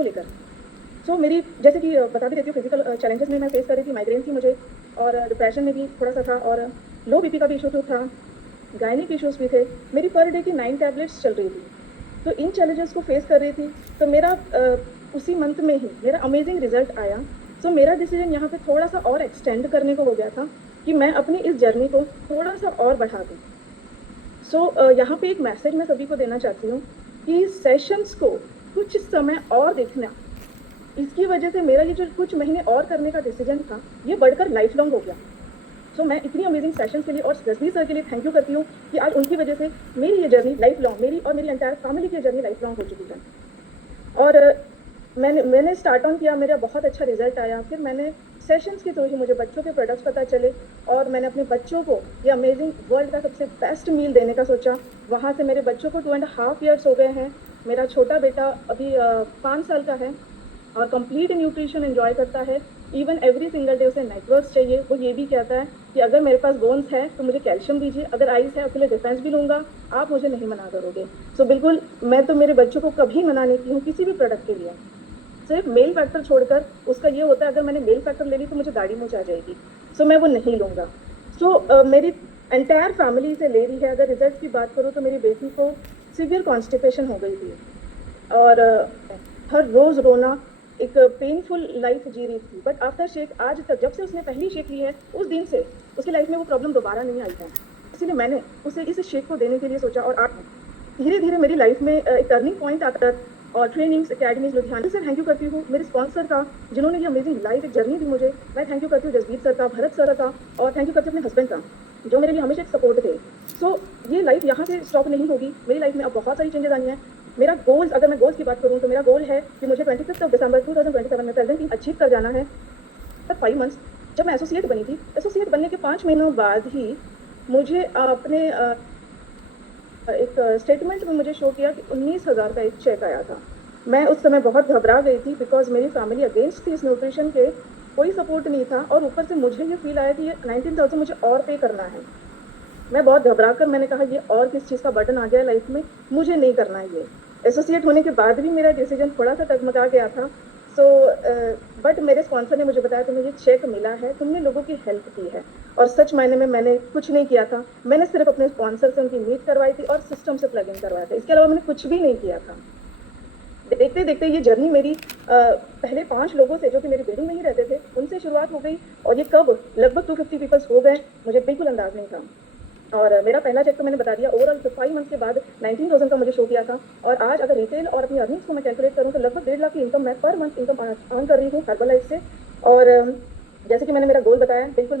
उसको लेकर। सो मेरी जैसे कि बता भी देती हूँ, फिजिकल चैलेंजेस में मैं फेस कर रही थी, माइग्रेन थी मुझे और डिप्रेशन में भी थोड़ा सा था और लो बीपी का भी इशू तो था, गायनिक इश्यूज भी थे। मेरी पर डे की 9 टैबलेट्स चल रही थी। तो इन चैलेंजेस को फेस कर रही थी। तो मेरा उसी मंथ में ही मेरा अमेजिंग रिजल्ट आया। सो मेरा डिसीजन यहाँ पे थोड़ा सा और एक्सटेंड करने को हो गया था कि मैं अपनी इस जर्नी को थोड़ा सा और बढ़ा दूँ। यहाँ पे एक मैसेज मैं सभी को देना चाहती हूँ कि सेशंस को कुछ समय और देखना, इसकी वजह से मेरा ये जो कुछ महीने और करने का डिसीजन था, ये बढ़कर लाइफ लॉन्ग हो गया। मैं इतनी अमेजिंग सेशंस के लिए और जसबीर सर के लिए थैंक यू करती हूँ कि आज उनकी वजह से मेरी ये जर्नी लाइफ लॉन्ग, मेरी और मेरी एंटायर फैमिली की जर्नी लाइफ लॉन्ग हो चुकी है। और मैंने स्टार्ट ऑन किया, मेरा बहुत अच्छा रिजल्ट आया। फिर मैंने सेशंस के थ्रू ही मुझे बच्चों के प्रोडक्ट्स पता चले और मैंने अपने बच्चों को ये अमेजिंग वर्ल्ड का सबसे बेस्ट मील देने का सोचा। वहाँ से मेरे बच्चों को 2.5 ईयर्स हो गए हैं। मेरा छोटा बेटा अभी 5 साल का है और कंप्लीट न्यूट्रिशन एंजॉय करता है। इवन एवरी सिंगल डे उसे नेटवर्क्स चाहिए। वो ये भी कहता है कि अगर मेरे पास बोन्स है तो मुझे कैल्शियम दीजिए, अगर आइस है उसके लिए डिफेंस भी लूंगा, आप मुझे नहीं मना करोगे। बिल्कुल मैं तो मेरे बच्चों को कभी मना नहीं की हूँ किसी भी प्रोडक्ट के लिए। सिर्फ मेल फैक्टर छोड़कर, उसका ये होता है अगर मैंने मेल फैक्टर ले ली तो मुझे दाढ़ी मूंछ आ जाएगी, मैं वो नहीं लूंगा। मेरी एंटायर फैमिली से ले रही है। अगर रिजल्ट की बात करूँ तो मेरी बेटी को सीवियर कॉन्स्टिपेशन हो गई थी और हर रोज रोना, एक पेनफुल लाइफ जी रही थी। बट आफ्टर शेक, आज तक जब से उसने पहली शेक ली है उस दिन से उसकी लाइफ में वो प्रॉब्लम दोबारा नहीं आई है। इसीलिए मैंने उसे इस शेक को देने के लिए सोचा और आज धीरे धीरे मेरी लाइफ में एक टर्निंग पॉइंट आता है। और ट्रेनिंग्स अकेडमीज लुधियाना से थैंक यू करती हूँ, मेरे स्पॉन्सर का जिन्होंने ये अमेजिंग लाइफ एक जर्नी दी मुझे। मैं थैंक यू करती हूँ जसबीर सर का, भरत सर का, और थैंक यू करती हूँ अपने हस्बैंड का जो मेरे लिए हमेशा एक सपोर्ट थे। ये लाइफ यहाँ से स्टॉप नहीं होगी। मेरी लाइफ में अब बहुत सारी चेंजेस आई हैं। मेरा गोल्स, अगर मैं गोल्स की बात करूँ तो मेरा गोल है कि मुझे 25 दिसंबर 2027 में प्रेजेंट अचीव कर जाना है। तब 5 मंथ्स जब मैं एसोसिएट बनी थी, एसोसिएट बनने के 5 महीनों बाद ही मुझे अपने एक स्टेटमेंट में मुझे शो किया कि 19,000 का एक चेक आया था। मैं उस समय बहुत घबरा गई थी बिकॉज मेरी फैमिली अगेंस्ट थी इस न्यूट्रिशन के, कोई सपोर्ट नहीं था और ऊपर से मुझे ये फील आया कि ये 19,000 मुझे और पे करना है। मैं बहुत घबरा कर मैंने कहा ये और किस चीज़ का बटन आ गया लाइफ में, मुझे नहीं करना है ये। एसोसिएट होने के बाद भी मेरा डिसीजन थोड़ा सा डगमगा गया था। बट मेरे स्पॉन्सर ने मुझे बताया तुम्हें ये चेक मिला है, तुमने लोगों की हेल्प की है। और सच मायने में मैंने कुछ नहीं किया था, मैंने सिर्फ अपने स्पॉन्सर से उनकी मीट करवाई थी और सिस्टम से प्लग इन करवाया था। इसके अलावा मैंने कुछ भी नहीं किया था। देखते देखते ये जर्नी मेरी पहले 5 लोगों से जो कि मेरी बिल्डिंग में ही रहते थे उनसे शुरुआत हो गई और ये कब लगभग 250 पीपल्स हो गए मुझे बिल्कुल अंदाज नहीं था। और मेरा पहला चेक तो मैंने बता दिया। ओवरऑल 5 मंथ्स के बाद 19,000 का मुझे शो किया था और आज अगर रिटेल और अपनी अर्निंग्स को मैं कैलकुलेट करूँ तो लगभग 1.5 लाख की इनकम मैं पर मंथ इनकम अर्न कर रही हूँ हर्बल लाइफ से। और जैसे कि मैंने मेरा गोल बताया, बिल्कुल